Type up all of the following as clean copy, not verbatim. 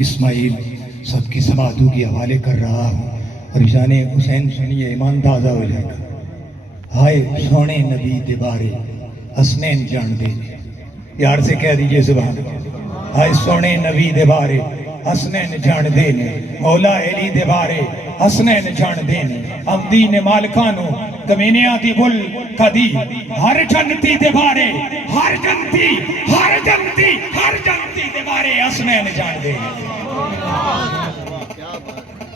اسماعیل سب کی سماعتوں کی حوالے کر رہا ہوں، اور شان حسین سنیے، ایمان تازہ ہو جائے گا۔ ہائے سونے نبی دے بارے حسنین جان دے، پیار سے کہہ دیجئے سبحان اللہ۔ ہائے سونے نبی دے بارے حسنین جان دے نے، مولا علی دے بارے حسنین جان دے نے، عبدین مالکانو کمینیاں دی بل کدی ہر جنتی دے بارے، ہر جنتی دے بارے حسنین جان دے نے۔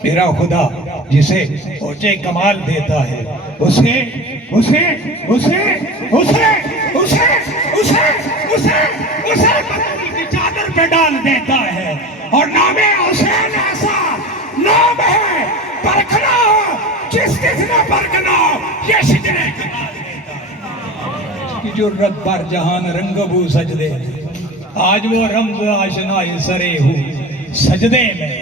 میرا خدا جسے اونچے کمال دیتا ہے اسے مدد کی چادر پہ ڈال دیتا ہے، اور نام حسین ایسا نام ہے پرکھنا جس نے پرکھنا یہ شجرے کمال دیتا ہے۔ اس کی جرت پر جہان رنگبو سجدے، آج وہ رمز آشنائی سرے ہو سجدے میں،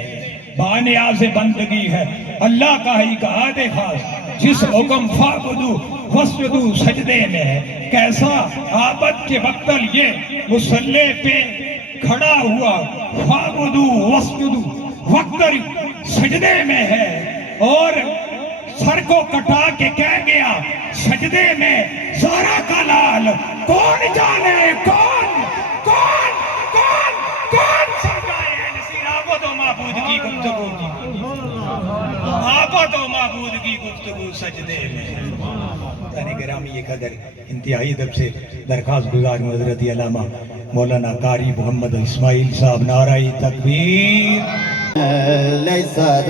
بانیاز بندگی ہے اللہ کا ہی کہا دے خاص، جس حکم فعبدو وسجدو سجدے میں ہے۔ کیسا عابد کے وقتل یہ مصلی پہ کھڑا ہوا، فعبدو وسجدو وقتل سجدے میں ہے، اور سر کو کٹا کے کہہ گیا سجدے میں زہرا کا لال، کون جانے کون سمجھائے ہے نصیر عابد و معبود کی گفتگو عابد و معبود کی گفتگو سجدے میں۔ تانے گرامی یہ قدر انتہائی ادب سے درخواست گزار ہوں حضرت علامہ مولانا قاری محمد اسماعیل صاحب، نعرہ تکبیر۔ لے سر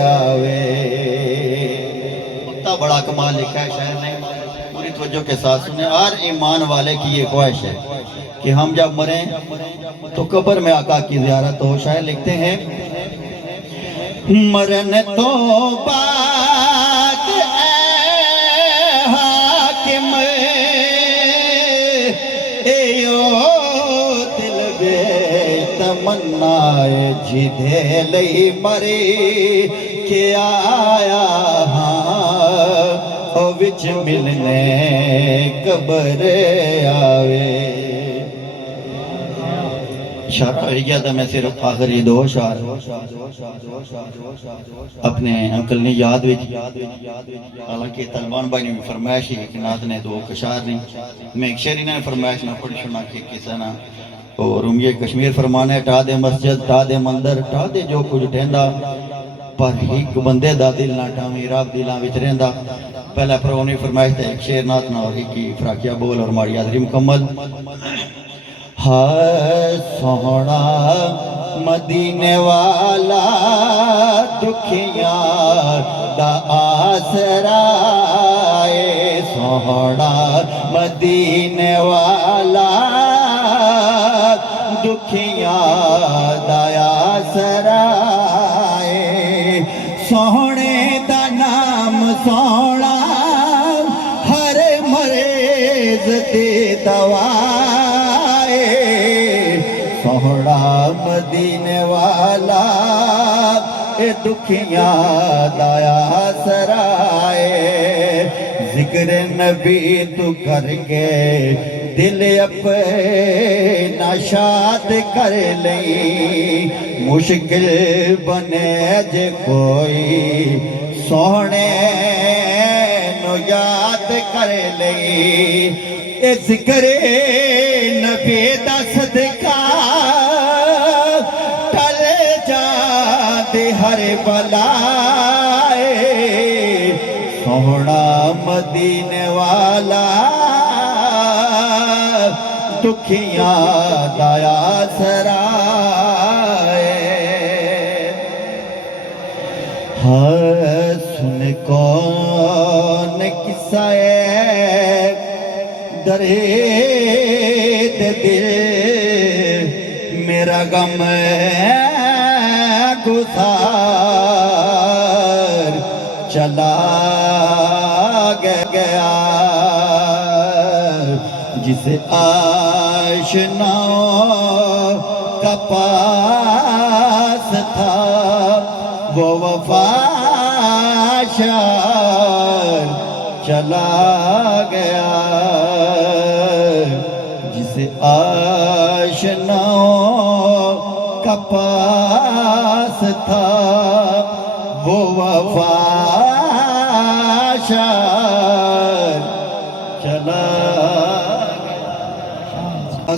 آوے، اتنا بڑا کمال لکھا ہے شاعر نے، پوری توجہ کے ساتھ سنیں۔ ہر ایمان والے کی یہ خواہش ہے کہ ہم جب مریں تو قبر میں آقا کی زیارت ہو۔ شاعر لکھتے ہیں مرن تو بعد اے حاکم ایو دل بے تمنا جدے لئی مری کہ آیا ہاں او وچ ملنے قبر آوے۔ شعر رہ گیا تھا، میں صرف آخری دو شعر اپنے انکل نے یاد وچ، حالانکہ طلبان بھائی نے بھی فرمائش ہے کہ نات نے دو کشار نہیں، میں ایک شعری نے فرمائش نہ پڑھ سنا کہ کسا نہ، اور رومیہ کشمیر فرمانے ٹا دے مسجد ٹا دے مندر ٹا دے جو کچھ ٹھیندا، پر ایک بندے دا دل نہ ٹاویں رب دلاں وچ رہندا۔ پہلا پرونی فرمائش تھا ایک شعر نات نہ، اور ایک ہی فراقیہ بول اور ماری حاضری مکمل۔ ہائے سونا مدینے والا دکھیاں دا آسرا، اے سونا مدینے والا دکھیاں دا آسرا، اے سونے دا نام سونا ہر مریض دی دوا، سونا مدینے والا اے دکھیاں دایا سرائے۔ ذکر نبی تو کر کے دل اپنا شاد کر لئی، مشکل بنے جے کوئی سونے نو یاد کر لئی۔ اے ذکر نبی دا صدقہ ٹل جاندے ہر بلائے، سونا مدینے والا دکھیاں دایا سرائے۔ ہاں سن کون قصہ ہے درد دل، میرا غم گزار چلا گیا، جس آشناؤں کا پاس تھا وہ وفا شار چلا گیا، جس آشناؤں کا پاس تھا وہ وفا شار چلا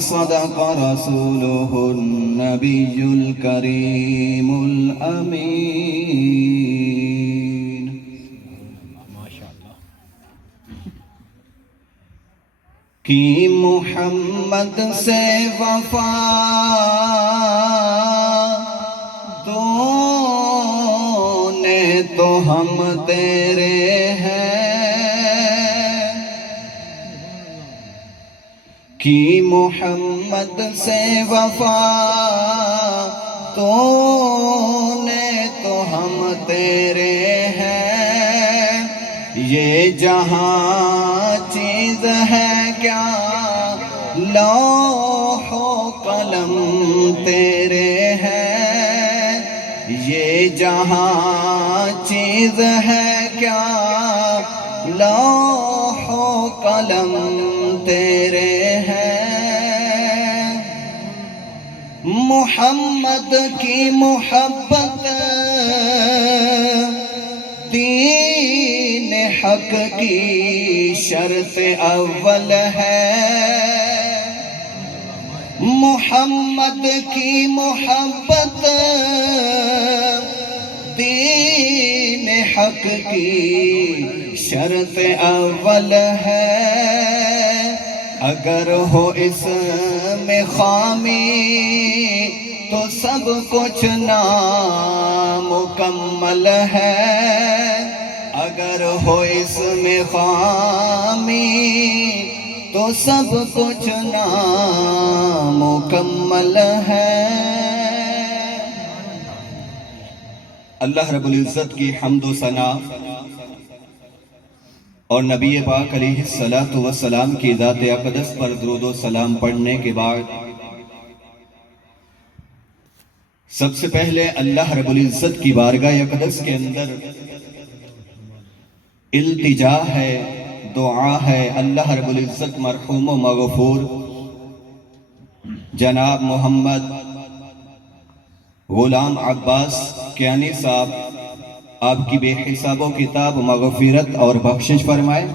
صدق رسوله النبي الكريم الأمين کی محمد سے وفا دو نے تو ہم تیرے ہیں کی محمد سے وفا تو نے تو ہم تیرے ہیں یہ جہاں چیز ہے کیا لوح و قلم تیرے ہیں یہ جہاں چیز ہے کیا لوح و قلم تیرے ہیں محمد کی محبت دین حق کی شرط اول ہے محمد کی محبت دین حق کی شرط اول ہے اگر ہو اس میں خامی تو سب کچھ نامکمل ہے اگر ہو اس میں خامی تو سب کچھ نامکمل ہے اللہ رب العزت کی حمد و ثنا اور نبی پاک علیہ السلام کی ذات اقدس پر درود و سلام پڑھنے کے بعد سب سے پہلے اللہ رب العزت کی بارگاہ اقدس کے اندر التجا ہے دعا ہے اللہ رب العزت مرحوم و مغفور جناب محمد غلام عباس کیانی صاحب آپ کی بے حساب و کتاب مغفرت اور بخشش فرمائے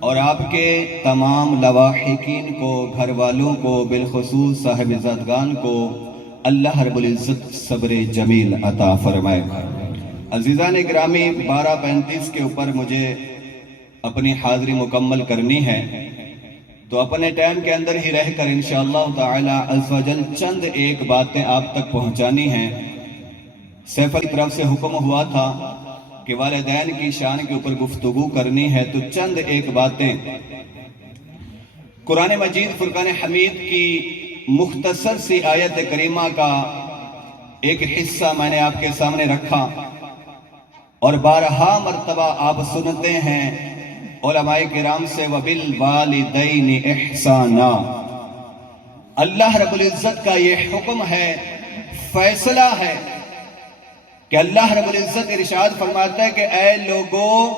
اور آپ کے تمام لواحقین کو گھر والوں کو بالخصوص صاحب زادگان کو اللہ رب العزت صبر جمیل عطا فرمائے عزیزان گرامی 12:35 کے اوپر مجھے اپنی حاضری مکمل کرنی ہے تو اپنے ٹائم کے اندر ہی رہ کر انشاءاللہ تعالی عز و جل چند ایک باتیں آپ تک پہنچانی ہیں سیف کی طرف سے حکم ہوا تھا کہ والدین کی شان کے اوپر گفتگو کرنی ہے تو چند ایک باتیں قرآن مجید فرقان حمید کی مختصر سی آیت کریمہ کا ایک حصہ میں نے آپ کے سامنے رکھا اور بارہا مرتبہ آپ سنتے ہیں علماء کرام سے وَبِالْوَالِدَيْنِ اِحْسَانًا اللہ رب العزت کا یہ حکم ہے فیصلہ ہے کہ اللہ رب العزت ارشاد فرماتا ہے کہ اے لوگو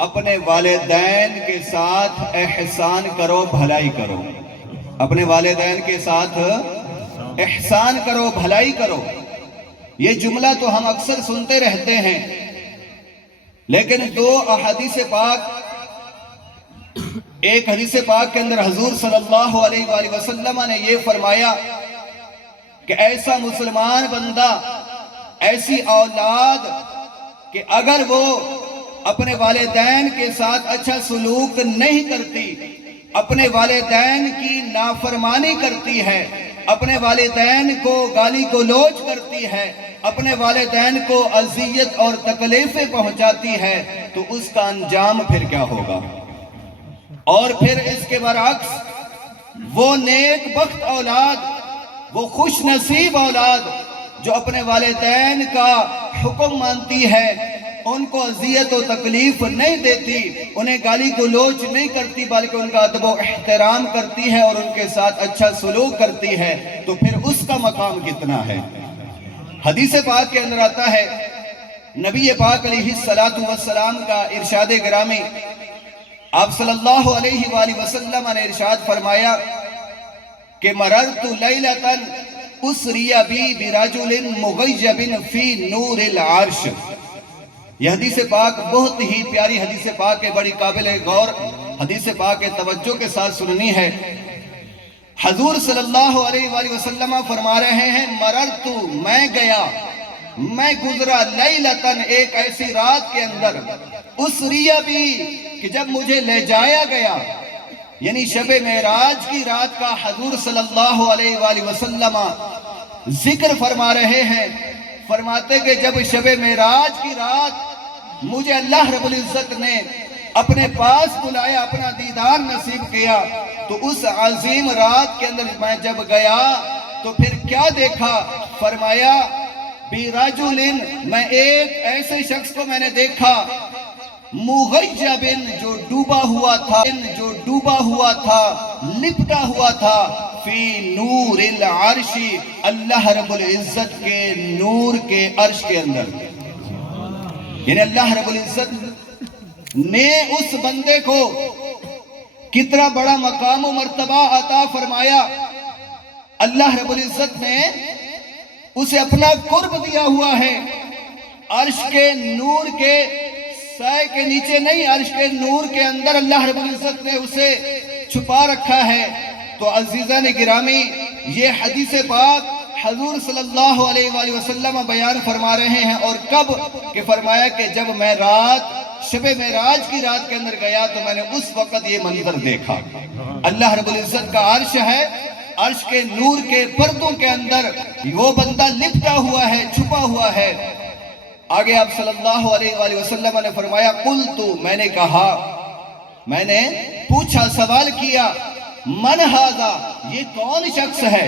اپنے والدین کے ساتھ احسان کرو بھلائی کرو اپنے والدین کے ساتھ احسان کرو بھلائی کرو یہ جملہ تو ہم اکثر سنتے رہتے ہیں لیکن دو احادیث پاک ایک حدیث پاک کے اندر حضور صلی اللہ علیہ وآلہ وسلم نے یہ فرمایا کہ ایسا مسلمان بندہ ایسی اولاد کہ اگر وہ اپنے والدین کے ساتھ اچھا سلوک نہیں کرتی اپنے والدین کی نافرمانی کرتی ہے اپنے والدین کو گالی گلوچ کرتی ہے اپنے والدین کو اذیت اور تکلیفیں پہنچاتی ہے تو اس کا انجام پھر کیا ہوگا اور پھر اس کے برعکس وہ نیک بخت اولاد وہ خوش نصیب اولاد جو اپنے والدین کا حکم مانتی ہے ان کو اذیت و تکلیف نہیں دیتی انہیں گالی گلوچ نہیں کرتی بلکہ ان کا ادب و احترام کرتی ہے اور ان کے ساتھ اچھا سلوک کرتی ہے تو پھر اس کا مقام کتنا ہے حدیث پاک کے اندر آتا ہے نبی پاک علیہ السلام کا ارشاد گرامی آپ صلی اللہ علیہ وآلہ وسلم نے ارشاد فرمایا کہ مررت لیلتاً اسری بی برجل مغیب فی نور العرش. یہ حدیث پاک بہت ہی پیاری حدیث پاک ہے، بڑی قابل غور حدیث پاک ہے، توجہ کے ساتھ سننی ہے. حضور صلی اللہ علیہ وآلہ وسلم فرما رہے ہیں مررتو، میں گیا، میں گزرا لیلتن، ایک ایسی رات کے اندر، اسری بی کہ جب مجھے لے جایا گیا، یعنی شب معراج کی رات کا حضور صلی اللہ علیہ وآلہ وسلم ذکر فرما رہے ہیں. فرماتے کہ جب شب معراج کی رات مجھے اللہ رب العزت نے اپنے پاس بلایا، اپنا دیدار نصیب کیا، تو اس عظیم رات کے اندر میں جب گیا تو پھر کیا دیکھا؟ فرمایا برجل، میں ایک ایسے شخص کو میں نے دیکھا، مغیب، جو ڈوبا ہوا تھا، لپٹا ہوا تھا، فی نور العرش، اللہ رب العزت کے نور کے عرش کے اندر. یعنی اللہ رب العزت نے اس بندے کو کتنا بڑا مقام و مرتبہ عطا فرمایا. اللہ رب العزت نے اسے اپنا قرب دیا ہوا ہے، عرش کے نور کے سائے کے نیچے نہیں، عرش کے نور کے اندر اللہ رب العزت نے اسے چھپا رکھا ہے. تو عزیزان گرامی، یہ حدیث پاک حضور صلی اللہ علیہ وآلہ وسلم بیان فرما رہے ہیں. اور کب کہ فرمایا کہ جب میں شب معراج کی رات کے اندر گیا تو میں نے اس وقت یہ منظر دیکھا. اللہ رب العزت کا عرش ہے، عرش کے نور کے پردوں کے اندر وہ بندہ لپٹا ہوا ہے، چھپا ہوا ہے. آگے آپ صلی اللہ علیہ وآلہ وسلم نے فرمایا قلت، میں نے کہا، میں نے پوچھا، سوال کیا، من ھذا، یہ کون شخص ہے؟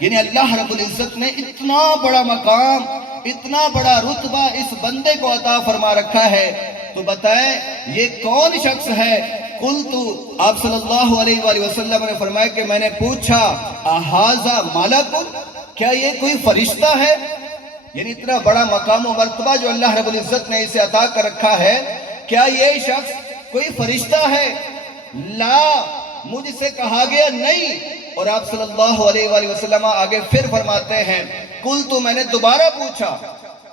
یعنی اللہ رب العزت نے اتنا بڑا مقام، اتنا بڑا رتبہ اس بندے کو عطا فرما رکھا ہے، تو بتائیں یہ کون شخص ہے؟ قلت، آپ صلی اللہ علیہ وآلہ وسلم نے فرمایا کہ میں نے پوچھا اھذا ملک، کیا یہ کوئی فرشتہ ہے؟ یعنی اتنا بڑا مقام و مرتبہ جو اللہ رب العزت نے اسے عطا کر رکھا ہے، کیا یہ شخص کوئی فرشتہ ہے؟ لا، مجھ سے کہا گیا نہیں. اور آپ صلی اللہ علیہ وآلہ وسلم آگے پھر فرماتے ہیں قلت، میں نے دوبارہ پوچھا،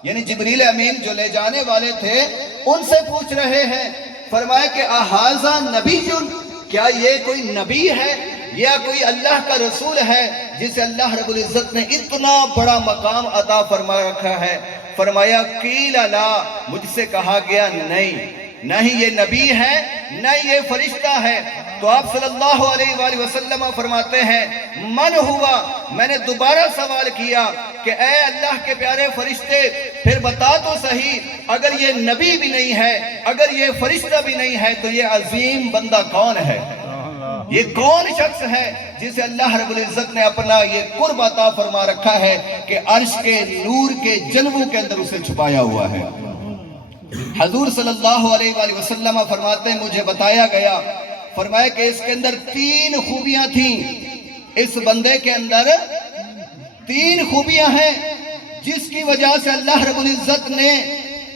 یعنی جبریل امین جو لے جانے والے تھے ان سے پوچھ رہے ہیں. فرمایا کہ اھذا نبی، کیا یہ کوئی نبی ہے یا کوئی اللہ کا رسول ہے جسے اللہ رب العزت نے اتنا بڑا مقام عطا فرما رکھا ہے؟ فرمایا قیل لا، مجھ سے کہا گیا نہیں یہ نبی ہے، نہ یہ فرشتہ ہے. تو آپ صلی اللہ علیہ وآلہ وسلم فرماتے ہیں من ہوا، میں نے دوبارہ سوال کیا کہ اے اللہ کے پیارے فرشتے، پھر بتا تو صحیح، اگر یہ نبی بھی نہیں ہے، اگر یہ فرشتہ بھی نہیں ہے، تو یہ عظیم بندہ کون ہے؟ یہ کون شخص ہے جسے اللہ رب العزت نے اپنا یہ قرب عطا فرما رکھا ہے کہ عرش کے نور کے جلووں کے اندر اسے چھپایا ہوا ہے؟ حضور صلی اللہ علیہ وآلہ وسلم فرماتے ہیں مجھے بتایا گیا، فرمایا کہ اس کے اندر 3 خوبیاں تھیں، اس بندے کے اندر 3 خوبیاں ہیں جس کی وجہ سے اللہ رب العزت نے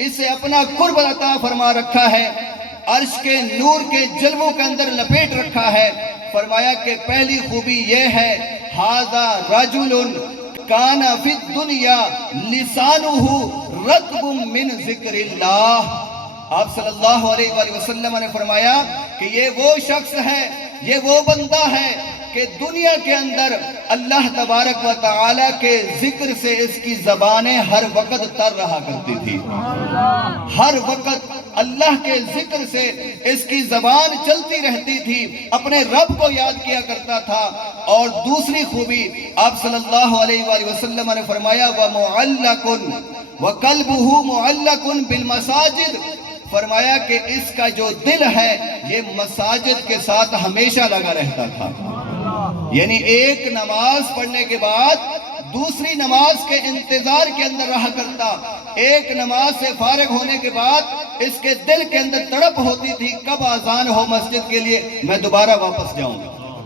اسے اپنا قرب عطا فرما رکھا ہے، عرش کے نور کے جلووں کے اندر لپیٹ رکھا ہے. فرمایا کہ پہلی خوبی یہ ہے ھذا رجل کان فی الدنیا لسانہ رطب من ذکر اللہ. آپ صلی اللہ علیہ وآلہ وسلم نے فرمایا کہ یہ وہ شخص ہے، یہ وہ بندہ ہے کہ دنیا کے اندر اللہ تبارک و تعالی کے ذکر سے اس کی زبانیں ہر وقت تر رہا کرتی تھی. ہر وقت اللہ کے ذکر سے اس کی زبان چلتی رہتی تھی، اپنے رب کو یاد کیا کرتا تھا. اور دوسری خوبی آپ صلی اللہ علیہ وآلہ وسلم نے فرمایا وَمُعَلَّقٌ وَقَلْبُهُ مُعَلَّقٌ بِالْمَسَاجِدِ. فرمایا کہ اس کا جو دل ہے یہ مساجد کے ساتھ ہمیشہ لگا رہتا تھا. یعنی ایک نماز پڑھنے کے بعد دوسری نماز کے انتظار کے اندر رہا کرتا، ایک نماز سے فارغ ہونے کے بعد اس کے دل کے اندر تڑپ ہوتی تھی کب اذان ہو مسجد کے لیے میں دوبارہ واپس جاؤں.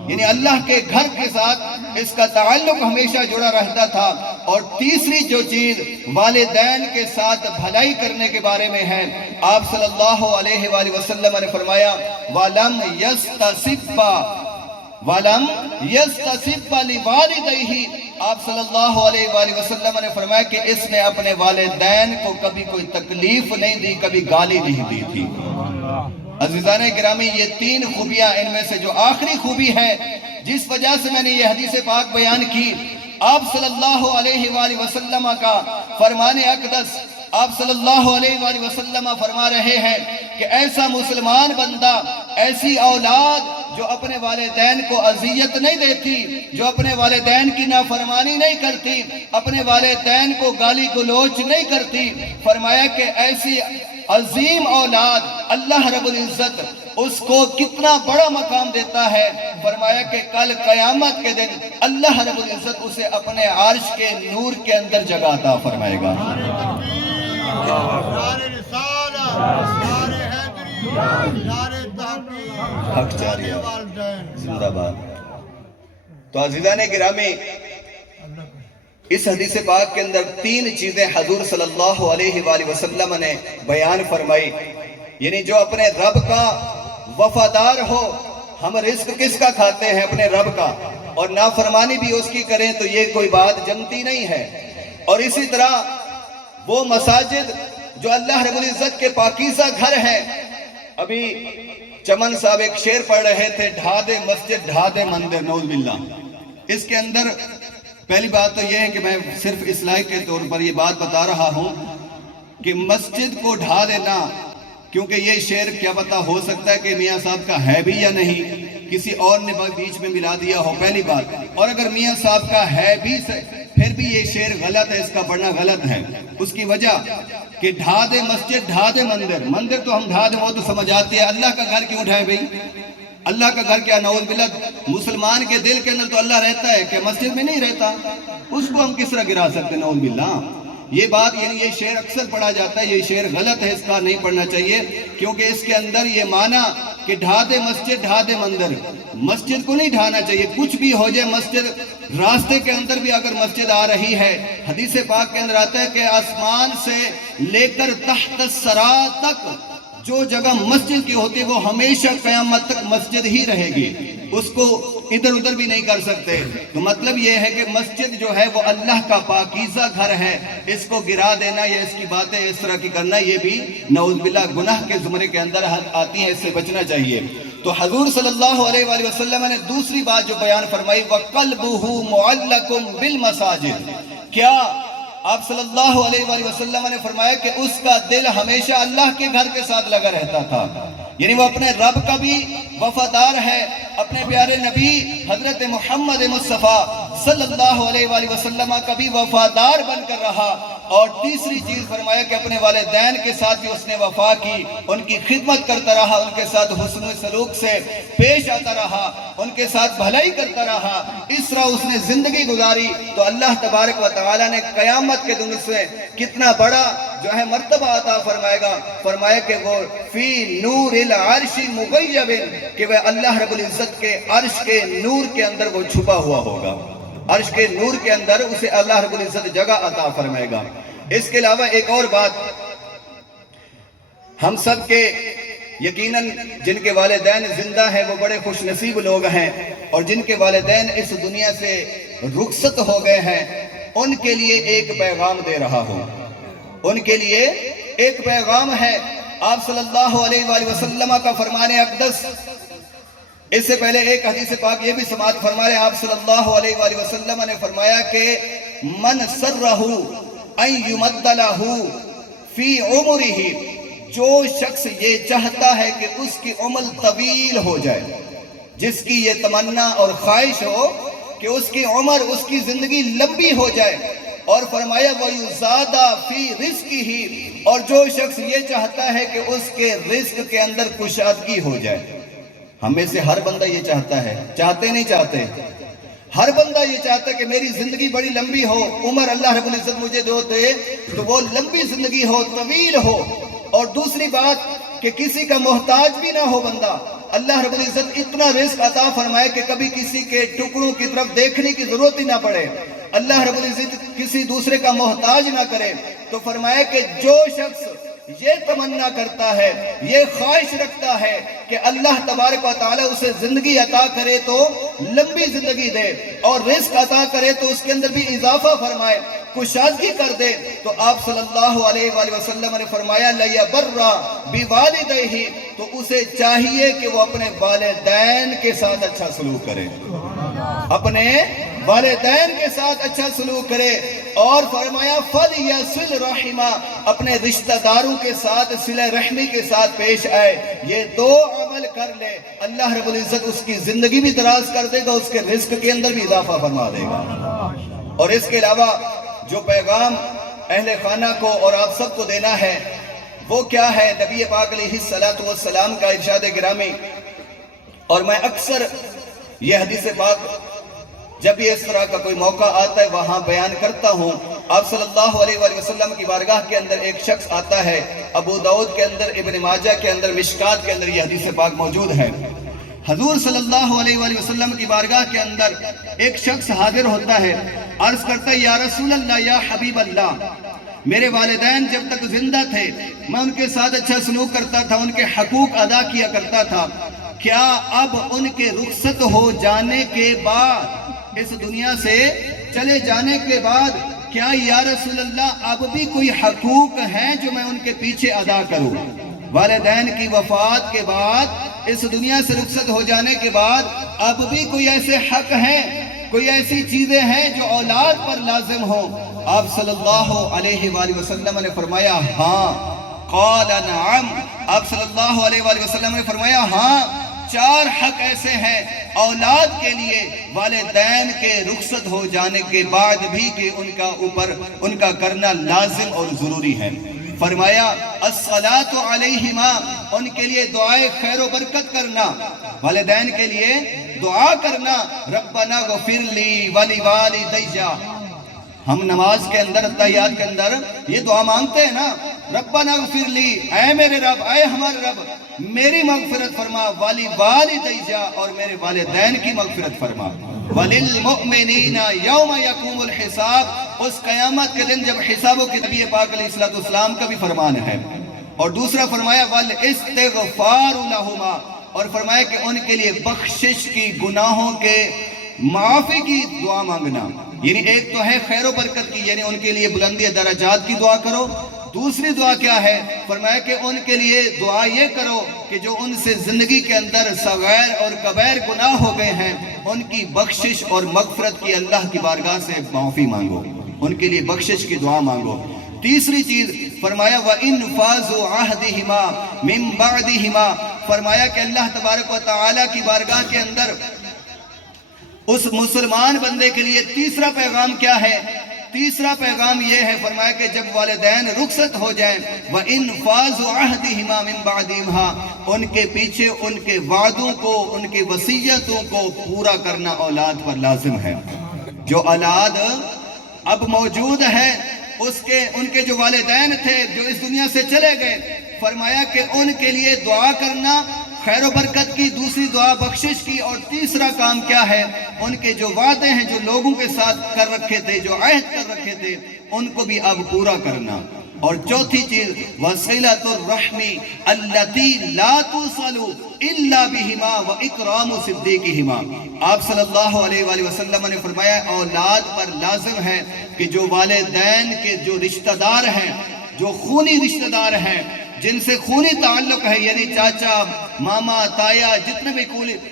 یعنی اللہ کے گھر کے ساتھ اس کا تعلق ہمیشہ جڑا رہتا تھا. اور تیسری جو چیز والدین کے ساتھ بھلائی کرنے کے بارے میں ہے، آپ صلی اللہ علیہ وآلہ وسلم نے فرمایا وَلَمْ يَسْتَسِبَّ لِوَالِدَيْهِ. آپ صلی اللہ علیہ وآلہ وسلم نے فرمایا کہ اس نے اپنے والدین کو کبھی کوئی تکلیف نہیں دی، کبھی گالی نہیں دی تھی۔ عزیزان گرامی، یہ تین خوبیاں، ان میں سے جو آخری خوبی ہے جس وجہ سے میں نے یہ حدیث پاک بیان کی، آپ صلی اللہ علیہ وآلہ وسلم کا فرمان اقدس، آپ صلی اللہ علیہ وآلہ وسلم فرما رہے ہیں کہ ایسا مسلمان بندہ، ایسی اولاد جو اپنے والدین کو اذیت نہیں دیتی، جو اپنے والدین کی نافرمانی نہیں کرتی، اپنے والدین کو گالی گلوچ نہیں کرتی، فرمایا کہ ایسی عظیم اولاد اللہ رب العزت اس کو کتنا بڑا مقام دیتا ہے۔ فرمایا کہ کل قیامت کے دن اللہ رب العزت اسے اپنے عرش کے نور کے اندر جگہ عطا فرمائے گا۔ حق جاریہ زندہ باد۔ تو عزیزان گرامی، اس حدیث پاک کے اندر تین چیزیں حضور صلی اللہ علیہ وآلہ وسلم نے بیان فرمائی، یعنی جو اپنے رب کا وفادار ہو، ہم رزق کس کا کھاتے ہیں؟ اپنے رب کا، اور نافرمانی بھی اس کی کریں تو یہ کوئی بات جمتی نہیں ہے۔ اور اسی طرح وہ مساجد جو اللہ رب العزت کے پاکیزہ گھر ہیں، ابھی چمن صاحب ایک شعر پڑھ رہے تھے، ڈھا دے مسجد ڈھا دے مندر، نعوذ باللہ۔ اس کے اندر پہلی بات تو یہ ہے کہ میں صرف اصلاح کے طور پر یہ بات بتا رہا ہوں کہ مسجد کو ڈھا دینا، کیونکہ یہ شعر کیا پتہ ہو سکتا ہے کہ میاں صاحب کا ہے بھی یا نہیں، کسی اور نے بیچ میں ملا دیا ہو، پہلی بات۔ اور اگر میاں صاحب کا ہے بھی پھر بھی یہ شعر غلط ہے، اس کا پڑھنا غلط ہے۔ اس کی وجہ کہ ڈھا دے مسجد ڈھا دے مندر، مندر تو ہم ڈھا دیں وہ تو سمجھ آتی ہے، اللہ کا گھر کیوں اٹھائے بھئی؟ اللہ کا گھر کیا؟ نعوذ باللہ، مسلمان کے دل کے اندر تو اللہ رہتا ہے کہ مسجد میں نہیں رہتا، اس کو ہم کس طرح گرا سکتے؟ نعوذ باللہ۔ یہ بات، یعنی یہ شعر اکثر پڑھا جاتا ہے، یہ شعر غلط ہے، اس کا نہیں پڑھنا چاہیے، کیونکہ اس کے اندر یہ معنی کہ ڈھا دے مسجد ڈھا دے مندر، مسجد کو نہیں ڈھانا چاہیے، کچھ بھی ہو جائے مسجد، راستے کے اندر بھی اگر مسجد آ رہی ہے، حدیث پاک کے اندر آتا ہے کہ آسمان سے لے کر تحت الثری تک جو جگہ مسجد کی ہوتی ہے وہ ہمیشہ قیامت تک مسجد ہی رہے گی، اس کو ادھر ادھر بھی نہیں کر سکتے۔ تو مطلب یہ ہے کہ مسجد جو ہے وہ اللہ کا پاکیزہ گھر ہے، اس کو گرا دینا یا اس کی باتیں اس طرح کی کرنا، یہ بھی نعوذ باللہ گناہ کے زمرے کے اندر آتی ہیں، اس سے بچنا چاہیے۔ تو حضور صلی اللہ علیہ وآلہ وسلم نے دوسری بات جو بیان فرمائی، وَقَلْبُهُ مُعَلَّقٌ بِالْمَسَاجِدِ، کیا آپ صلی اللہ علیہ وآلہ وسلم نے فرمایا کہ اس کا دل ہمیشہ اللہ کے گھر کے ساتھ لگا رہتا تھا، یعنی وہ اپنے رب کا بھی وفادار ہے، اپنے پیارے نبی حضرت محمد مصطفیٰ صلی اللہ علیہ وآلہ وسلم کا بھی وفادار بن کر رہا۔ اور تیسری چیز فرمایا کہ اپنے والدین کے ساتھ بھی اس نے وفا کی، ان کی خدمت کرتا رہا، ان کے ساتھ حسن سلوک سے پیش آتا رہا، ان کے ساتھ بھلائی کرتا رہا، اس طرح اس نے زندگی گزاری۔ تو اللہ تبارک و تعالی نے قیامت کے دن سے کتنا بڑا جو ہے مرتبہ عطا فرمائے گا، فرمایا کہ وہ فی نور العرش مغیب، کہ وہ اللہ رب العزت کے عرش کے نور کے اندر وہ چھپا ہوا ہوگا، عرش کے نور کے اندر اسے اللہ رب العزت جگہ عطا فرمائے گا۔ اس کے علاوہ ایک اور بات، ہم سب کے یقیناً جن کے والدین زندہ ہیں وہ بڑے خوش نصیب لوگ ہیں، اور جن کے والدین اس دنیا سے رخصت ہو گئے ہیں، ان کے لیے ایک پیغام دے رہا ہوں، ان کے لیے ایک پیغام ہے۔ آپ صلی اللہ علیہ وآلہ وسلم کا فرمان اقدس، اس سے پہلے ایک حدیث پاک یہ بھی سماعت فرما رہے ہیں، آپ صلی اللہ علیہ وآلہ وسلم نے فرمایا کہ من سرہ ان یمد لہ فی عمرہ، جو شخص یہ چاہتا ہے کہ اس کی عمر طویل ہو جائے، جس کی یہ تمنا اور خواہش ہو کہ اس کی عمر، اس کی زندگی لمبی ہو جائے، اور فرمایا وَيُزَادَ فِي رِزْقِهِ، اور جو شخص یہ چاہتا ہے کہ اس کے رزق کے اندر کشادگی ہو جائے۔ ہم میں سے ہر بندہ یہ چاہتا ہے، چاہتے نہیں چاہتے؟ ہر بندہ یہ چاہتا ہے کہ میری زندگی بڑی لمبی ہو، عمر اللہ رب العزت مجھے جو دے تو وہ لمبی زندگی ہو، طویل ہو، اور دوسری بات کہ کسی کا محتاج بھی نہ ہو بندہ، اللہ رب العزت اتنا رزق عطا فرمائے کہ کبھی کسی کے ٹکڑوں کی طرف دیکھنے کی ضرورت ہی نہ پڑے، اللہ رب العزت کسی دوسرے کا محتاج نہ کرے۔ تو فرمایا کہ جو شخص یہ تمنا کرتا ہے، یہ خواہش رکھتا ہے کہ کہ اللہ تبارک و تعالی اسے زندگی عطا کرے تو لمبی زندگی دے، اور رزق عطا کرے تو اس کے اندر بھی اضافہ فرمائے، کشادگی کر دے، تو آپ صلی اللہ علیہ وآلہ وسلم نے فرمایا لَيَبَرَّ بِوَالِدَيْهِ، تو اسے چاہیے کہ وہ اپنے والدین کے ساتھ اچھا سلوک کرے، اپنے والدین کے ساتھ اچھا سلوک کرے، اور فرمایا فَلْيَصِلْ رَحِمًا، اپنے رشتہ داروں کے ساتھ صلہ رحمی کے ساتھ پیش آئے، یہ دو عمل کر لے، اللہ رب العزت اس کی زندگی بھی دراز کر دے گا، اس کے رزق کے اندر بھی اضافہ فرما دے گا۔ اور اس کے علاوہ جو پیغام اہل خانہ کو اور آپ سب کو دینا ہے وہ کیا ہے؟ نبی پاک علیہ السلام کا ارشاد گرامی، اور میں اکثر یہ حدیث پاک جب بھی اس طرح کا کوئی موقع آتا ہے وہاں بیان کرتا ہوں۔ آپ صلی اللہ علیہ وآلہ وسلم کی بارگاہ کے اندر ایک شخص آتا ہے، ابو داؤد کے اندر، ابن ماجہ کے اندر، مشکات کے اندر یہ حدیث پاک موجود ہے۔ حضور صلی اللہ علیہ وآلہ وسلم کی بارگاہ کے اندر ایک شخص حاضر ہوتا ہے، عرض کرتا ہے یا رسول اللہ، یا حبیب اللہ، میرے والدین جب تک زندہ تھے میں ان کے ساتھ اچھا سلوک کرتا تھا، ان کے حقوق ادا کیا کرتا تھا، کیا اب ان کے رخصت ہو جانے کے بعد، اس دنیا سے چلے جانے کے بعد، کیا یا رسول اللہ اب بھی کوئی حقوق ہیں جو میں ان کے پیچھے ادا کروں؟ والدین کی وفات کے بعد، اس دنیا سے رخصت ہو جانے کے بعد اب بھی کوئی ایسے حق ہیں، کوئی ایسی چیزیں ہیں جو اولاد پر لازم ہوں؟ آپ صلی اللہ علیہ وآلہ وسلم نے فرمایا ہاں، قال نعم، آپ صلی اللہ علیہ وآلہ وسلم نے فرمایا ہاں، 4 حق ایسے ہیں اولاد کے لیے والدین کے رخصت ہو جانے کے بعد بھی کہ ان کا کرنا لازم اور ضروری ہے۔ فرمایا الصلاۃ علیہما، ان کے لیے دعائے خیر و برکت کرنا، والدین کے لیے دعا کرنا، ربنا غفر لی ولوالدی، ہم نماز کے اندر، تحیات کے اندر یہ دعا مانگتے ہیں نا، ربنا غفر لی، اے میرے رب، اے ہمارے رب میری مغفرت فرما، ولوالدی، اور میرے والدین کی مغفرت فرما، وللمؤمنین یوم یقوم الحساب، اس قیامت کے دن جب حساب و کتاب، نبی پاک علیہ السلام کا بھی فرمان ہے۔ اور دوسرا فرمایا والاستغفار لہما، اور فرمایا کہ ان کے لیے بخشش کی، گناہوں کے معافی کی دعا مانگنا، یعنی ایک تو ہے خیر و برکت کی، یعنی ان کے لیے بلندی درجات کی دعا کرو، دوسری دعا کیا ہے؟ فرمایا کہ ان کے لیے دعا یہ کرو کہ جو ان سے زندگی کے اندر صغیر اور کبیر گناہ ہو گئے ہیں ان کی بخشش اور مغفرت کی اللہ کی بارگاہ سے معافی مانگو، ان کے لیے بخشش کی دعا مانگو۔ تیسری چیز فرمایا وَإِنْفَاذُ عَهْدِهِمَا مِنْ بَعْدِهِمَا، فرمایا کہ اللہ تبارک و تعالی کی بارگاہ کے اندر اس مسلمان بندے کے لیے تیسرا پیغام کیا ہے؟ تیسرا پیغام یہ ہے، فرمایا کہ جب والدین رخصت ہو جائیں وَإِنْفَاذُ عَهْدِهِمَا مِنْ بَعْدِهِمَا، ان کے پیچھے ان کے وعدوں کو، ان کے وصیتوں کو پورا کرنا اولاد پر لازم ہے۔ جو اولاد اب موجود ہے ان کے جو والدین تھے جو اس دنیا سے چلے گئے، فرمایا کہ ان کے لیے دعا کرنا خیر و برکت کی، دوسری دعا بخشش کی، اور تیسرا کام کیا ہے؟ ان کے جو وعدے ہیں جو لوگوں کے ساتھ کر رکھے تھے، جو عہد کر رکھے تھے، ان کو بھی اب پورا کرنا۔ اور چوتھی چیز وصلۃ الرحم التي لا توصل الا بهما واکرام صدیقہما، آپ صلی اللہ علیہ وآلہ وسلم نے فرمایا اولاد پر لازم ہے کہ جو والدین کے جو رشتہ دار ہیں، جو خونی رشتہ دار ہیں، جن سے خونی تعلق ہے، یعنی چاچا، ماما، تایا، جتنے بھی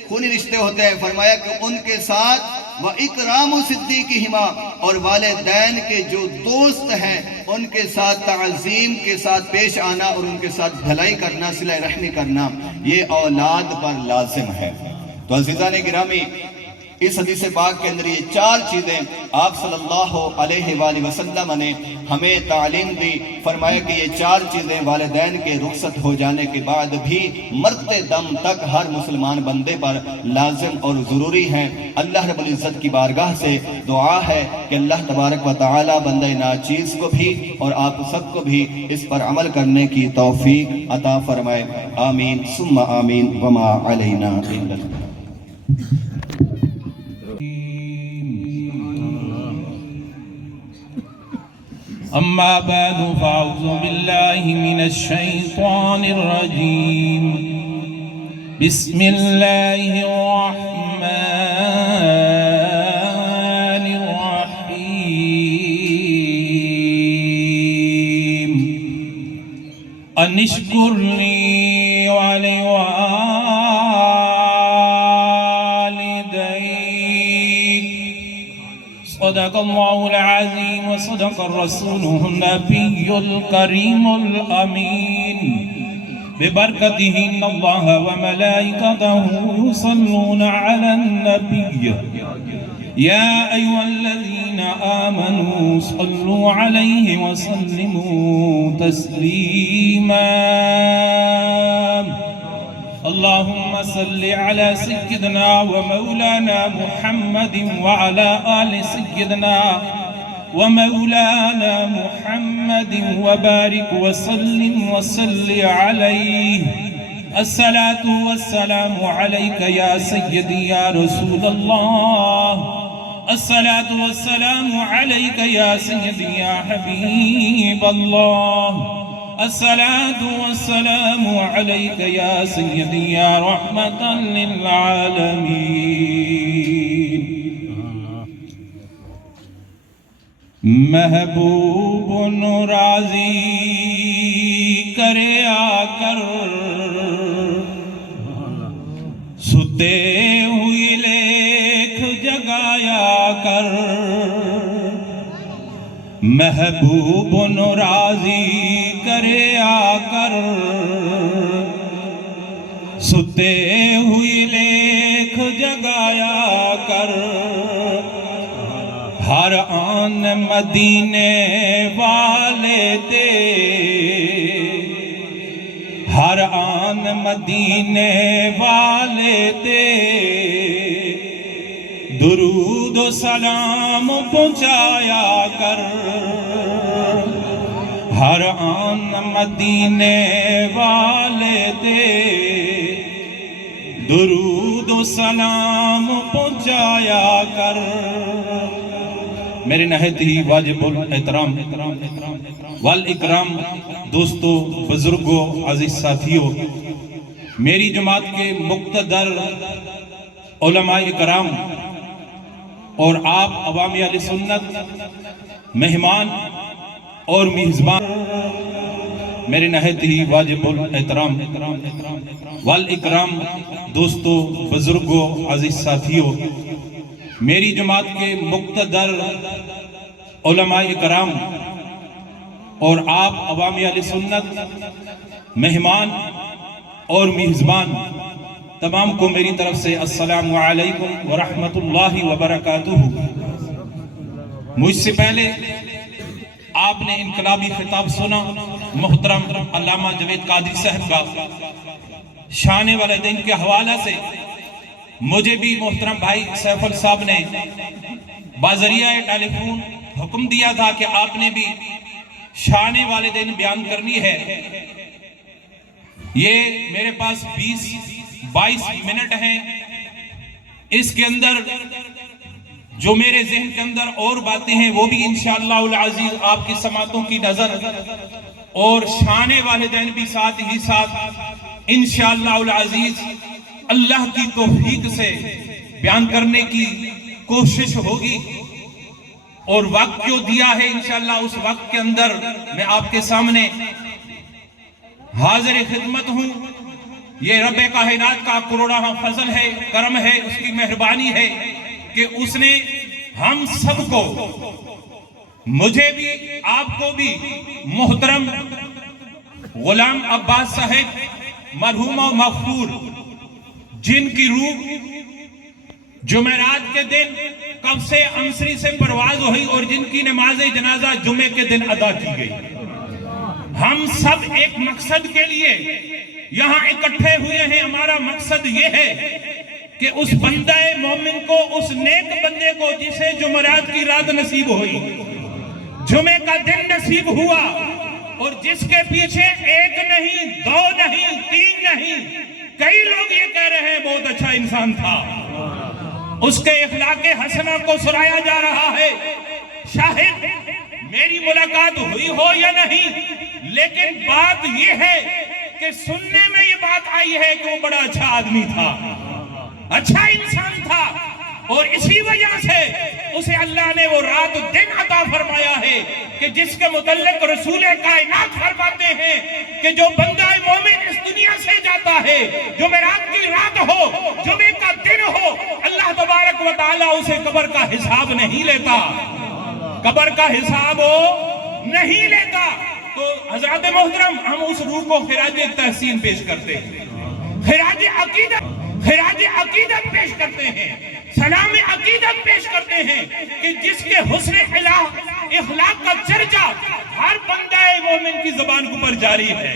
خونی رشتے ہوتے ہیں، فرمایا کہ ان کے ساتھ وَإِكْرَامُ صِدِّيقِهِمَا، اور والدین کے جو دوست ہیں ان کے ساتھ تعظیم کے ساتھ پیش آنا اور ان کے ساتھ بھلائی کرنا، صلہ رحمی کرنا، یہ اولاد پر لازم ہے۔ تو عزیزان گرامی، اس حدیث پاک کے اندر یہ 4 چیزیں آپ صلی اللہ علیہ وآلہ وسلم نے ہمیں تعلیم دی۔ فرمایا کہ یہ 4 چیزیں والدین کے رخصت ہو جانے کے بعد بھی مرتے دم تک ہر مسلمان بندے پر لازم اور ضروری ہیں۔ اللہ رب العزت کی بارگاہ سے دعا ہے کہ اللہ تبارک و تعالی بندہ ناچیز کو بھی اور آپ سب کو بھی اس پر عمل کرنے کی توفیق عطا فرمائے، آمین ثم آمین، وما علینا الا البلاغ۔ أما بعد فأعوذ بالله من الشيطان الرجيم بسم الله الرحمن الرحيم أن اشكر لي ولوالديك صدق الله العظيم وصدق الرسول النبي الكريم الأمين ببركته إن الله وملائكته يصلون على النبي يا أيها الذين آمنوا صلوا عليه وسلموا تسليما اللهم صل على سيدنا ومولانا محمد وعلى آل سيدنا ومولانا محمد وبارك وسلم وصل عليه الصلاة والسلام عليك يا سيدي يا رسول الله الصلاة والسلام عليك يا سيدي يا حبيب الله الصلاة والسلام عليك يا سيدي يا رحمة للعالمين محبوب راضی کرے آ کر ستے ہوئی لیکھ جگایا کر محبوب راضی کرے آ کر ستے ہوئی لیکھ جگایا کر ہر آن مدینے والے دے ہر آن مدینے والے دے درود و سلام پہنچایا کر ہر آن مدینے والے دے درود و سلام پہنچایا کر میرے نہایت ہی واجب الاحترام والاکرام دوستو بزرگوں عزیز ساتھیوں میری جماعت کے مقتدر علماء اکرام اور آپ عوامی اہل سنت مہمان اور میزبان میرے نہایت ہی واجب الاحترام والاکرام دوستو بزرگوں عزیز ساتھیوں میری جماعت کے مقتدر علماء اکرام اور آپ عوامی اہل سنت مہمان اور میزبان تمام کو میری طرف سے السلام علیکم ورحمۃ اللہ وبرکاتہ مجھ سے پہلے آپ نے انقلابی خطاب سنا محترم علامہ جاوید قادری صاحب کا شان والدین کے حوالہ سے مجھے بھی محترم بھائی سیف صاحب نے بازریہ ٹیلی فون حکم دیا تھا کہ آپ نے بھی شان والدین بیان کرنی ہے یہ میرے پاس 20-22 منٹ ہیں اس کے اندر جو میرے ذہن کے اندر اور باتیں ہیں وہ بھی انشاءاللہ العزیز آپ کی سماعتوں کی نظر اور شان والدین بھی ساتھ ہی ساتھ انشاءاللہ العزیز اللہ کی توفیق سے بیان کرنے کی کوشش ہوگی اور وقت جو دیا ہے انشاءاللہ اس وقت کے اندر میں آپ کے سامنے حاضر خدمت ہوں یہ رب کائنات کا کروڑا فضل ہے کرم ہے اس کی مہربانی ہے کہ اس نے ہم سب کو مجھے بھی آپ کو بھی محترم غلام عباس صاحب مرحوم و مغفور جن کی روح جمعرات کے دن کب سے عنصری سے پرواز ہوئی اور جن کی نماز جنازہ جمعے کے دن ادا کی گئی ہم سب ایک مقصد کے لیے یہاں اکٹھے ہوئے ہیں ہمارا مقصد یہ ہے کہ اس بندہ مومن کو اس نیک بندے کو جسے جمعرات کی رات نصیب ہوئی جمعے کا دن نصیب ہوا اور جس کے پیچھے ایک نہیں دو نہیں تین نہیں کئی لوگ یہ کہہ رہے ہیں بہت اچھا انسان تھا اس کے اخلاق حسنہ کو سرایا جا رہا ہے شاہد میری ملاقات ہوئی ہو یا نہیں لیکن بات یہ ہے کہ سننے میں یہ بات آئی ہے کہ وہ بڑا اچھا آدمی تھا، اچھا انسان تھا، اور اسی وجہ سے اسے اللہ نے وہ رات دن عطا فرمایا ہے کہ جس کے متعلق رسول کائنات فرماتے ہیں کہ جو بندہ مومن اس دنیا سے جاتا ہے، جو معراج کی رات ہو، جمعے کا دن ہو، اللہ تبارک و تعالیٰ اسے قبر کا حساب نہیں لیتا، قبر کا حساب نہیں لیتا۔ تو حضرات محترم، ہم اس روح کو خراج تحسین پیش کرتے ہیں، خراج عقیدت پیش کرتے ہیں، سلام عقیدت پیش کرتے ہیں کہ جس کے حسن اخلاق کا چرچا ہر بندہ مومن کی زبان کے اوپر جاری ہے۔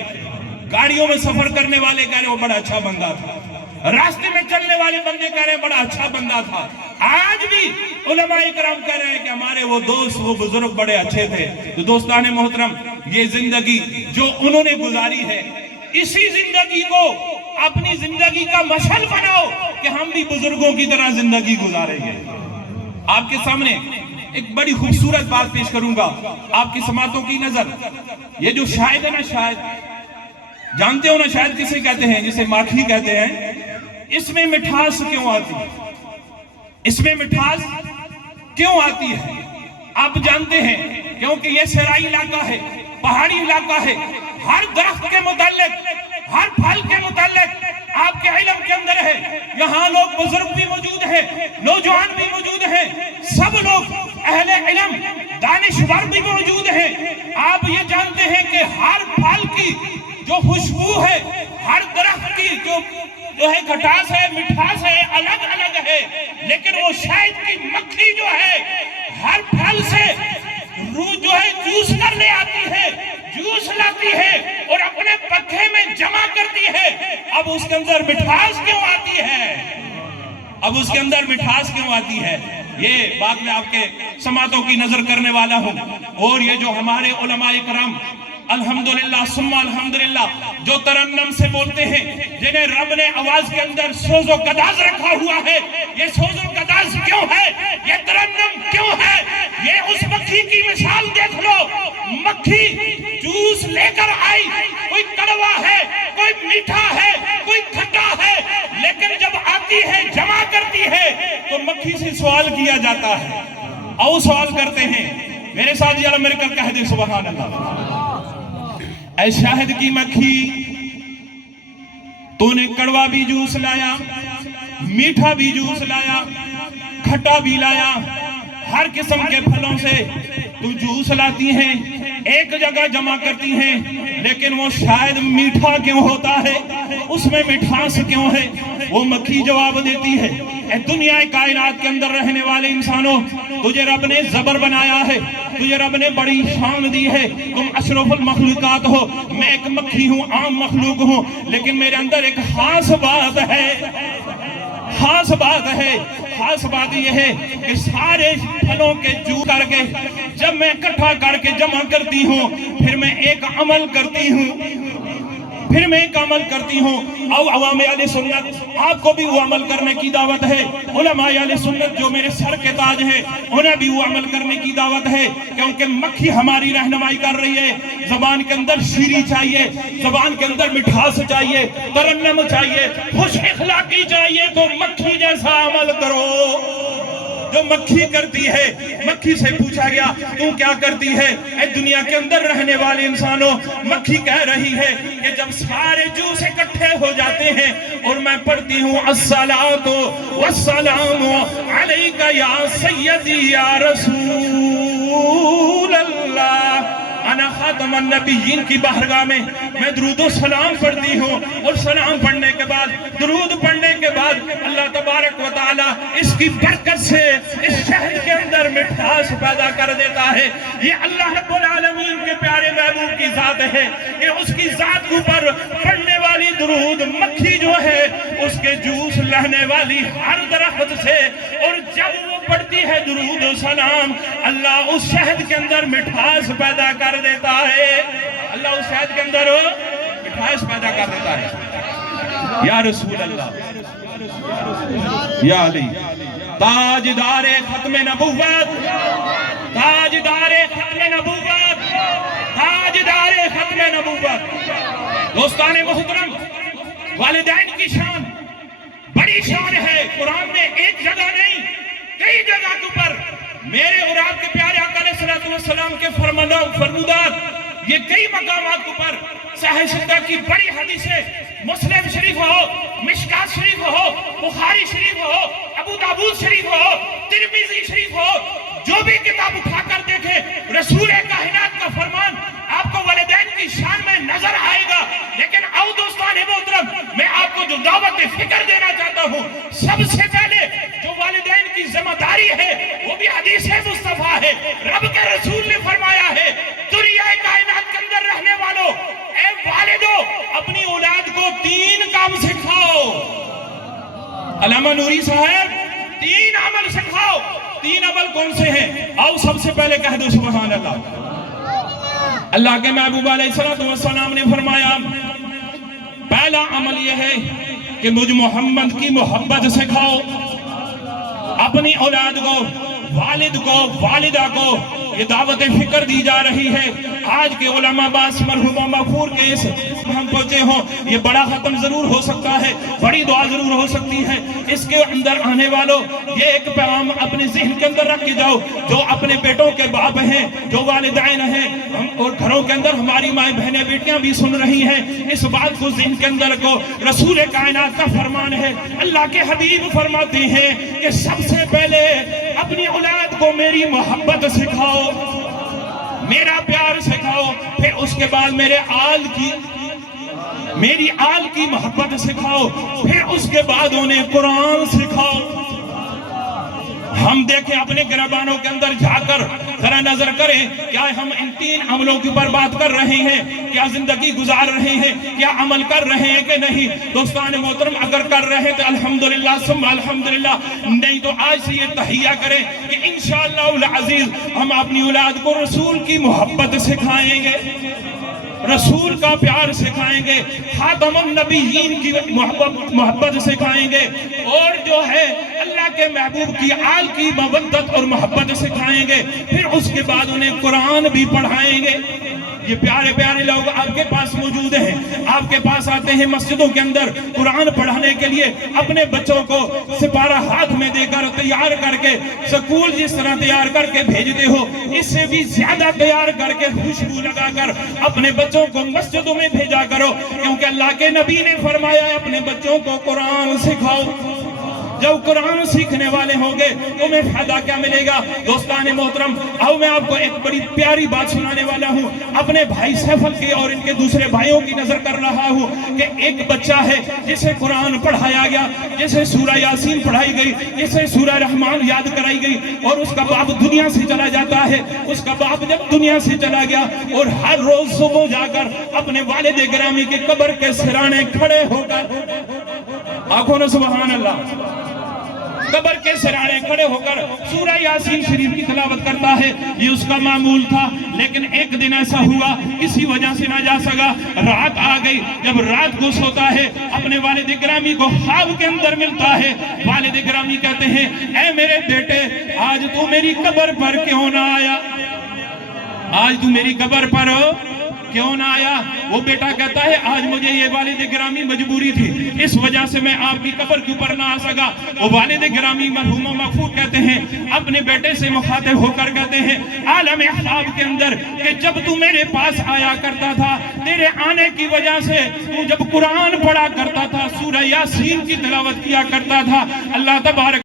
گاڑیوں میں سفر کرنے والے کہہ رہے ہیں وہ بڑا اچھا بندہ تھا، راستے میں چلنے والے بندے کہہ رہے ہیں بڑا اچھا بندہ تھا۔ آج بھی علماء کرام کہہ رہے ہیں کہ ہمارے وہ دوست، وہ بزرگ بڑے اچھے تھے۔ تو دوستان محترم، یہ زندگی جو انہوں نے گزاری ہے، اسی زندگی کو اپنی زندگی کا مشعل بناؤ کہ ہم بھی بزرگوں کی طرح زندگی گزاریں گے۔ آپ کے سامنے ایک بڑی خوبصورت بات پیش کروں گا، آپ کی سماعتوں کی نظر۔ یہ جو شاہد ہے نا، شاہد جانتے ہو نا شاہد کسے کہتے ہیں؟ جسے ماکھی کہتے ہیں۔ اس میں مٹھاس کیوں آتی ہے؟ اس میں مٹھاس کیوں آتی ہے؟ آپ جانتے ہیں کیونکہ یہ صحرائی علاقہ ہے، پہاڑی علاقہ ہے۔ ہر درخت کے متعلق، ہر پھل کے متعلق آپ کے علم کے اندر ہے۔ یہاں لوگ بزرگ بھی موجود ہیں، نوجوان بھی موجود ہیں، سب لوگ اہل علم، دانشور بھی موجود ہیں۔ آپ یہ جانتے ہیں کہ ہر پھل کی جو خوشبو ہے، ہر درخت کی جو ہے کھٹاس ہے، مٹھاس ہے، الگ الگ ہے، لیکن وہ شہد کی مکھی جو ہے ہر پھل سے روح جو ہے جوس کرنے آتی ہے، جوس لاتی ہے اور اپنے پکھے میں جمع کرتی ہے۔ اب اس کے اندر مٹھاس کیوں آتی ہے؟ اب اس کے اندر مٹھاس کیوں آتی ہے؟ یہ بات میں آپ کے سماعتوں کی نظر کرنے والا ہوں۔ اور یہ جو ہمارے علماء کرام الحمدللہ ثم الحمدللہ جو ترنم سے بولتے ہیں، جنہیں رب نے آواز کے اندر سوز و قداز رکھا ہوا ہے، یہ سوز و قداز کیوں ہے؟ یہ ترنم کیوں ہے؟ یہ اس مکھی کی مثال دیکھ لو۔ مکھی جوس لے کر آئی، کوئی کڑوا ہے، کوئی میٹھا ہے، کوئی کھٹا ہے، لیکن جب آتی ہے جمع کرتی ہے تو مکھی سے سوال کیا جاتا ہے۔ اور سوال کرتے ہیں، میرے ساتھ ذرا مل کر کہہ دیں سبحان اللہ۔ اے شہد کی مکھی، تو نے کڑوا بھی جوس لایا، میٹھا بھی جوس لایا، کھٹا بھی لایا، ہر قسم کے پھلوں سے تو جوس لاتی ہیں، ایک جگہ جمع کرتی ہیں، لیکن وہ شاید میٹھا کیوں ہوتا ہے؟ اس میں مٹھاس کیوں ہے؟ وہ مکھی جواب دیتی ہے، اے دنیا کائنات کے اندر رہنے والے انسانوں، تجھے رب نے زبر بنایا ہے، تجھے رب نے بڑی شان دی ہے، تم اشرف المخلوقات ہو، میں ایک مکھی ہوں، عام مخلوق ہوں، لیکن میرے اندر ایک خاص بات ہے، خاص بات ہے۔ خاص بات یہ ہے کہ سارے پھلوں کے جو کر کے جب میں اکٹھا کر کے جمع کرتی ہوں، پھر میں ایک عمل کرتی ہوں، او عوام اہل سنت، آپ کو بھی وہ عمل کرنے کی دعوت ہے۔ علماء اہل سنت جو میرے سر کے تاج ہیں، انہیں بھی وہ عمل کرنے کی دعوت ہے، کیونکہ مکھی ہماری رہنمائی کر رہی ہے۔ زبان کے اندر شیریں چاہیے، زبان کے اندر مٹھاس چاہیے، ترنم چاہیے، خوش اخلاقی چاہیے، تو مکھی جیسا عمل کرو جو مکھی کرتی ہے۔ مکھی سے پوچھا گیا تو کیا کرتی ہے؟ اے دنیا کے اندر رہنے والے انسانوں، مکھی کہہ رہی ہے کہ جب سارے جوس اکٹھے ہو جاتے ہیں اور میں پڑھتی ہوں الصلاۃ والسلام علیک یا سیدی یا رسول اللہ، انا خاتم النبیین کی بارگاہ میں درود و سلام پڑھتی ہوں، اور سلام پڑھنے کے بعد، درود پڑھنے کے بعد اللہ تبارک و تعالی اس کی برکت سے اس شہد کے اندر مٹھاس پیدا کر دیتا ہے۔ یہ اللہ رب العالمین کے پیارے محبوب کی ذات ہے کہ اس کی ذات کے اوپر پڑھنے والی درود مکھی جو ہے اس کے جوس لہنے والی ہر درخت سے، اور جب وہ پڑھتی ہے درود و سلام، اللہ اس شہد کے اندر مٹھاس پیدا کر دیتا ہے، اللہ اس شہد کے اندر مٹھاس پیدا کر دیتا ہے۔ یا رسول اللہ، یا علی، تاجدار ختم نبوت، تاجدار ختم نبوت، تاجدار ختم نبوت، دوستان محترم، والدین کی شان بڑی شان ہے. قرآن میں ایک جگہ نہیں کئی جگہ کے اوپر میرے اور آپ کے پیارے آقا علیہ الصلوۃ والسلام کے فرمودات یہ کئی مقامات کے اوپر صحیح ستہ کی بڑی حدیثیں، مسلم شریف ہو، مشکات شریف ہو، بخاری شریف ہو، ابو داؤد شریف ہو، ترمذی شریف ہو، جو بھی کتاب اٹھا کر دیکھے رسول کائنات کا فرمان آپ کو والدین کی شان میں نظر آئے گا. لیکن آؤ دوستان محترم، میں آپ کو جو دعوت فکر دینا چاہتا ہوں، سب سے پہلے جو والدین کی ذمہ داری ہے وہ بھی حدیث مصطفیٰ ہے. رب کے رسول نے فرمایا ہے، دنیا کائنات کے اندر رہنے والوں، اے والدو اپنی اولاد کو 3 کام سکھاؤ. علامہ نوری صاحب 3 عمل سکھاؤ. 3 عمل کون سے ہیں؟ آؤ سب سے پہلے کہہ دو سبحان اللہ. اللہ کے محبوب علیہ السلام نے فرمایا پہلا عمل یہ ہے کہ مجھ محمد کی محبت سکھاؤ. اپنی اولاد کو، والد کو، والدہ کو یہ دعوت فکر دی جا رہی ہے. آج کے علماء باس مرحوم مغفور کے اس ہم پہنچے ہوں، یہ بڑا ختم ضرور ہو سکتا ہے، بڑی دعا ضرور ہو سکتی ہے. اس کے اندر آنے والوں یہ ایک پیغام اپنے ذہن کے اندر رکھ کے جاؤ، جو اپنے بیٹوں کے باپ ہیں، جو والدین ہیں، اور گھروں کے اندر ہماری مائیں بہنیں بیٹیاں بھی سن رہی ہیں، اس بات کو ذہن کے اندر کو. رسول کائنات کا فرمان ہے، اللہ کے حبیب فرماتے ہیں کہ سب سے پہلے اپنی اولاد کو میری محبت سکھاؤ، میرا پیار سکھاؤ. پھر اس کے بعد میری آل کی محبت سکھاؤ. پھر اس کے بعد انہیں قرآن سکھاؤ. ہم دیکھیں اپنے گربانوں کے اندر جا کر ذرا نظر کریں، کیا ہم ان 3 عملوں کے اوپر بات کر رہے ہیں؟ کیا زندگی گزار رہے ہیں؟ کیا عمل کر رہے ہیں کہ نہیں؟ دوستان محترم، اگر کر رہے تو الحمدللہ ثم الحمدللہ، نہیں تو آج سے یہ تحیہ کریں کہ انشاءاللہ العزیز ہم اپنی اولاد کو رسول کی محبت سکھائیں گے، رسول کا پیار سکھائیں گے، خاتم النبیین کی محبت سکھائیں گے، اور جو ہے اللہ کے محبوب کی آل کی مودت اور محبت سکھائیں گے. پھر اس کے بعد انہیں قرآن بھی پڑھائیں گے. یہ پیارے پیارے لوگ آپ کے پاس موجود ہیں، آپ کے پاس آتے ہیں مسجدوں کے اندر قرآن پڑھانے کے لیے، اپنے بچوں کو سپارہ ہاتھ میں دے کر تیار کر کے سکول جس طرح تیار کر کے بھیجتے ہو، اس سے بھی زیادہ تیار کر کے خوشبو لگا کر اپنے بچوں کو مسجدوں میں بھیجا کرو، کیونکہ اللہ کے نبی نے فرمایا ہے اپنے بچوں کو قرآن سکھاؤ. جب قرآن سیکھنے والے ہوں گے تمہیں فائدہ کیا ملے گا؟ دوستان محترم، آؤ میں آپ کو ایک بڑی پیاری بات سنانے والا ہوں. اپنے بھائی سیفل کے اور ان کے دوسرے بھائیوں کی نظر کر رہا ہوں کہ ایک بچہ ہے جسے قرآن پڑھایا گیا، جسے سورہ یاسین پڑھائی گئی، جسے سورہ رحمان یاد کرائی گئی، اور اس کا باپ دنیا سے چلا جاتا ہے. اس کا باپ جب دنیا سے چلا گیا اور ہر روز صبح جا کر اپنے والد گرامی کی قبر کے سرانے کھڑے ہو کر، آنکھوں نے سبحان اللہ، قبر کے سرانے کھڑے ہو کر سورہ یاسین شریف کی تلاوت کرتا ہے. یہ اس کا معمول تھا. لیکن ایک دن ایسا ہوا، کسی وجہ سے نہ جا سکا، رات آ گئی. جب رات کو سوتا ہے اپنے والد گرامی کو خواب کے اندر ملتا ہے. والد گرامی کہتے ہیں اے میرے بیٹے، آج تو میری قبر پر کیوں نہ آیا؟ آج تو میری قبر پر کیوں نہ آیا؟ وہ بیٹا کہتا ہے آج مجھے یہ والد گرامی مجبوری تھی، اس وجہ سے میں آپ کی قبر کے اوپر نہ آ سکا. وہ والد گرامی مرحوم مغفور کہتے ہیں، اپنے بیٹے سے مخاطب ہو کر کہتے ہیں عالم خواب کے اندر کہ جب تو میرے پاس آیا کرتا تھا، تیرے آنے کی وجہ سے تو جب قرآن پڑھا کرتا تھا، سورہ یاسین کی تلاوت کیا کرتا تھا، اللہ تبارک